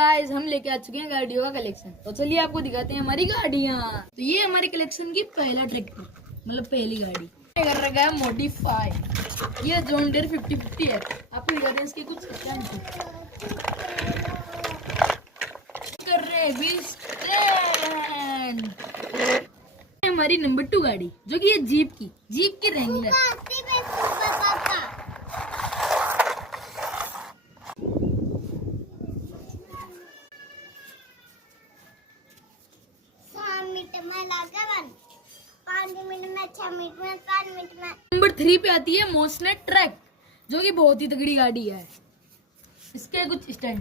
Guys हम लेके आ चुके हैं गाड़ियों का कलेक्शन। तो चलिए आपको दिखाते हैं हमारी गाड़ियाँ। तो ये हमारे कलेक्शन की पहला ट्रैक्टर, मतलब पहली गाड़ी कर रखा है मॉडिफाई। ये जॉन डीयर 5050 है। आपको दिखाते हैं इसके कुछ स्टैंड कर रहे हैं भी स्टैंड। हमारी नंबर 2 गाड़ी जो कि है जीप की रेंगलर। नंबर 3 पे आती है मोसनेट ट्रैक जो कि बहुत ही तगड़ी गाड़ी है। इसके कुछ स्टैंड